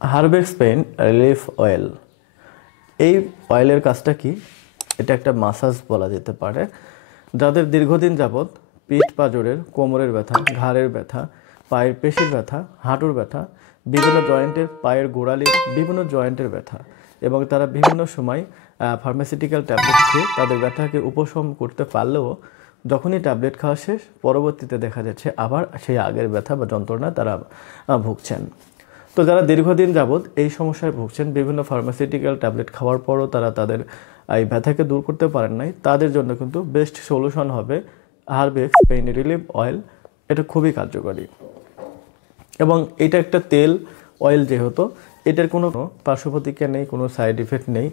হার্বেক্স pain relief oil, এই অয়েলের কাজটা কি? এটা একটা মাসাজ বলা যেতে পারে। যাদের দীর্ঘদিন যাবৎ পিঠ পাঁজরের, কোমরের ব্যথা, ঘাড়ের ব্যথা, পায়ের পেশির ব্যথা, হাঁটুর ব্যথা, বিভিন্ন জয়েন্টের, পায়ের গোড়ালির বিভিন্ন জয়েন্টের ব্যথা এবং তারা বিভিন্ন সময় ফার্মাসিউটিক্যাল ট্যাবলেট খেয়ে তাদের ব্যথাকে উপশম করতে পারলেও যখনই ট্যাবলেট খাওয়া শেষ, পরবর্তীতে দেখা যাচ্ছে আবার সেই আগের ব্যথা বা যন্ত্রণা তারা ভুগছেন। তো যারা দীর্ঘদিন যাবৎ এই সমস্যায় ভুগছেন, বিভিন্ন ফার্মাসিউটিক্যাল ট্যাবলেট খাওয়ার পরও তারা তাদের এই ব্যথাকে দূর করতে পারেন নাই, তাদের জন্য কিন্তু বেস্ট সলিউশন হবে হার্বেক্স পেইন রিলিফ অয়েল। এটা খুবই কার্যকরী এবং এটা একটা তেল অয়েল, যেহেতু এটার কোনো পার্শ্ব প্রতিক্রিয়া নেই, কোনো সাইড ইফেক্ট নেই।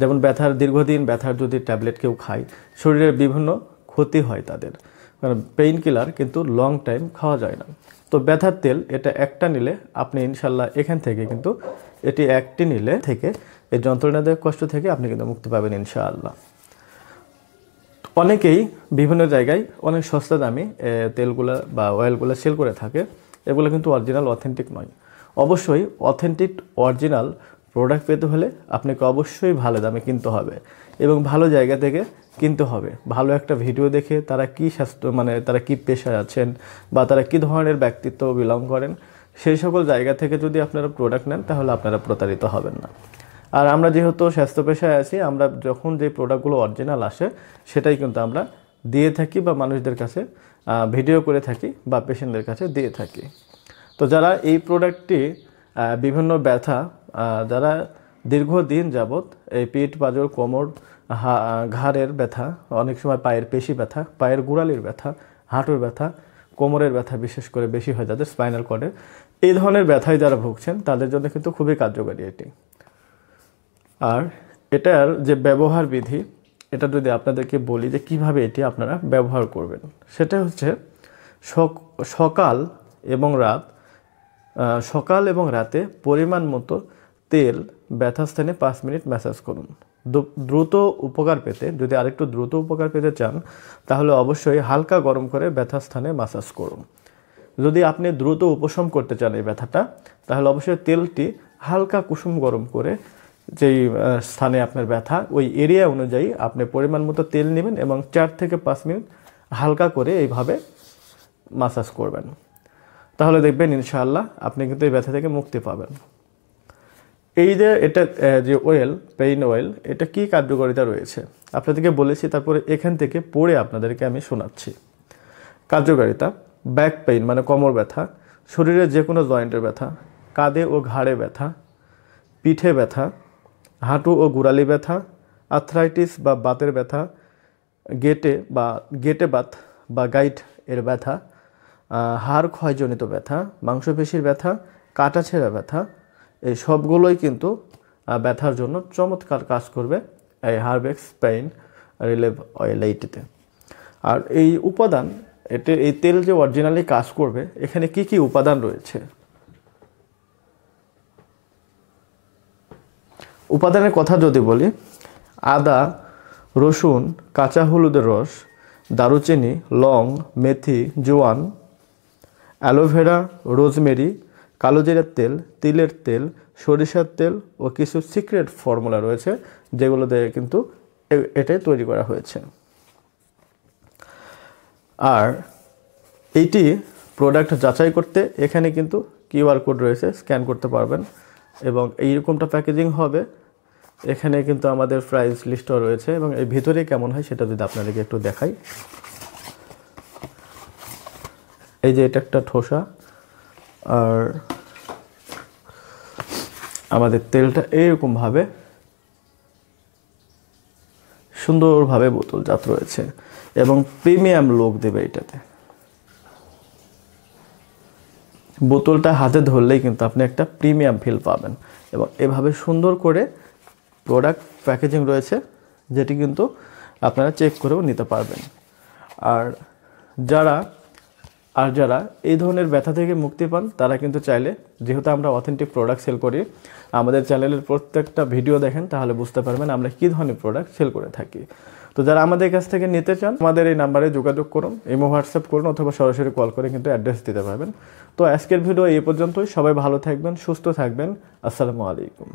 যেমন দীর্ঘদিন ব্যথার যদি ট্যাবলেট কেউ খায়, শরীরের বিভিন্ন ক্ষতি হয় তাদের, কারণ পেইন কিলার কিন্তু লং টাইম খাওয়া যায় না। তো ব্যথার তেল এটা একটা নিলে আপনি ইনশাল্লাহ এখান থেকে কিন্তু এটি একটি নিলে থেকে এই যন্ত্রণাদায়ক কষ্ট থেকে আপনি কিন্তু মুক্তি পাবেন ইনশাআল্লাহ। অনেকেই বিভিন্ন জায়গায় অনেক সস্তা দামি তেলগুলো বা অয়েলগুলো সেল করে থাকে, এগুলো কিন্তু অরিজিনাল অথেন্টিক নয়। অবশ্যই অথেন্টিক অরিজিনাল প্রোডাক্ট পেতে হলে আপনাকে অবশ্যই ভালো দামে কিনতে হবে এবং ভালো জায়গা থেকে কিনতে হবে। ভালো একটা ভিডিও দেখে তারা কি তারা কি পেশায় আছেন বা তারা কি ধরনের ব্যক্তিত্ব বিলং করেন, সেই সকল জায়গা থেকে যদি আপনারা প্রোডাক্ট নেন তাহলে আপনারা প্রতারিত হবেন না। আর আমরা যেহেতু স্বাস্থ্য পেশায় আছি, আমরা যখন যে প্রোডাক্টগুলো অরিজিনাল আসে সেটাই কিন্তু আমরা দিয়ে থাকি বা মানুষদের কাছে ভিডিও করে থাকি বা পেশেন্টদের কাছে দিয়ে থাকি। তো যারা এই প্রোডাক্টটি বিভিন্ন ব্যথা, যারা দীর্ঘদিন যাবৎ এই পিঠ পাঁজর কোমর ঘাড়ের ব্যথা, অনেক সময় পায়ের পেশি ব্যথা, পায়ের গোড়ালির ব্যথা, হাঁটুর ব্যথা, কোমরের ব্যথা বিশেষ করে বেশি হয় যাদের স্পাইনাল কর্ডের, এই ধরনের ব্যথায় যারা ভুগছেন তাদের জন্য কিন্তু খুবই কার্যকরী এটি। আর এটার যে ব্যবহার বিধি, এটা যদি আপনাদেরকে বলি যে কিভাবে এটি আপনারা ব্যবহার করবেন, সেটা হচ্ছে সকাল এবং রাতে পরিমাণ মতো তেল ব্যথাস্থানে 5 মিনিট ম্যাসাজ করুন। দ্রুত উপকার পেতে, যদি আরেকটু দ্রুত উপকার পেতে চান তাহলে অবশ্যই হালকা গরম করে ব্যথাস্থানে ম্যাসাজ করুন। যদি আপনি দ্রুত উপশম করতে চান এই ব্যথাটা, তাহলে অবশ্যই তেলটি হালকা কুসুম গরম করে যেই স্থানে আপনার ব্যথা ওই এরিয়া অনুযায়ী আপনি পরিমাণ মতো তেল নেবেন এবং 4 থেকে 5 মিনিট হালকা করে এইভাবে মাসাজ করবেন। তাহলে দেখবেন ইনশাআল্লাহ আপনি কিন্তু এই ব্যথা থেকে মুক্তি পাবেন। এই যে এটা যে অয়েল, পেইন অয়েল, এটা কি কার্যকারিতা রয়েছে আপনাদেরকে বলেছি, তারপরে এখান থেকে পড়ে আপনাদেরকে আমি শোনাচ্ছি। কার্যকারিতা: ব্যাক পেইন মানে কোমর ব্যথা, শরীরের যে কোনো জয়েন্টের ব্যথা, কাঁধে ও ঘাড়ে ব্যথা, পিঠে ব্যথা, হাঁটু ও গোড়ালি ব্যথা, আর্থ্রাইটিস বা বাতের ব্যথা, গেটে বাত বা গাইট এর ব্যথা, হাড় ক্ষয়জনিত ব্যথা, মাংসপেশির ব্যথা, কাটা ছেঁড়া ব্যথা, এই সবগুলোই কিন্তু ব্যথার জন্য চমৎকার কাজ করবে এই হার্বেক্স পেইন রিলিফ অয়েল এইটিতে। আর এই উপাদান, এই তেল যে অরিজিনালি কাজ করবে, এখানে কি কি উপাদান রয়েছে? উপাদানের কথা যদি বলি, আদা, রসুন, কাঁচা হলুদের রস, দারুচিনি, লং, মেথি, জোয়ান, অ্যালোভেরা, রোজমেরি, কালোজিরার তেল, তিলের তেল, সরিষার তেল ও কিছু সিক্রেট ফর্মুলা রয়েছে যেগুলো দিয়ে কিন্তু এটাই তৈরি করা হয়েছে। আর এইটি প্রোডাক্ট যাচাই করতে এখানে কিন্তু কিউআর কোড রয়েছে, স্ক্যান করতে পারবেন এবং এইরকমটা প্যাকেজিং হবে। এখানে কিন্তু আমাদের প্রাইস লিস্টও রয়েছে এবং এই ভিতরে কেমন হয় সেটা যদি আপনাদেরকে একটু দেখাই। এই যে এটা একটা ঠোসা, আর আমাদের তেলটা এইরকমভাবে সুন্দরভাবে বোতলজাত রয়েছে এবং প্রিমিয়াম লুক দেবে এটাতে। বোতলটা হাতে ধরলেই কিন্তু আপনি একটা প্রিমিয়াম ফিল পাবেন এবং এভাবে সুন্দর করে প্রোডাক্ট প্যাকেজিং রয়েছে, যেটি কিন্তু আপনারা চেক করেও নিতে পারবেন। আর যারা এই ধরনের ব্যথা থেকে মুক্তি পান তারা কিন্তু চাইলে, যেহেতু আমরা অথেন্টিক প্রোডাক্ট সেল করি, আমাদের চ্যানেলের প্রত্যেকটা ভিডিও দেখেন তাহলে বুঝতে পারবেন আমরা কী ধরনের প্রোডাক্ট সেল করে থাকি। তো যারা আমাদের কাছ থেকে নিতে চান আমাদের এই নাম্বারে যোগাযোগ করুন, ইমো হোয়াটসঅ্যাপ করুন অথবা সরাসরি কল করে কিন্তু অ্যাড্রেস দিতে পারবেন। তো আজকের ভিডিও এই পর্যন্তই। সবাই ভালো থাকবেন, সুস্থ থাকবেন। আসসালামু আলাইকুম।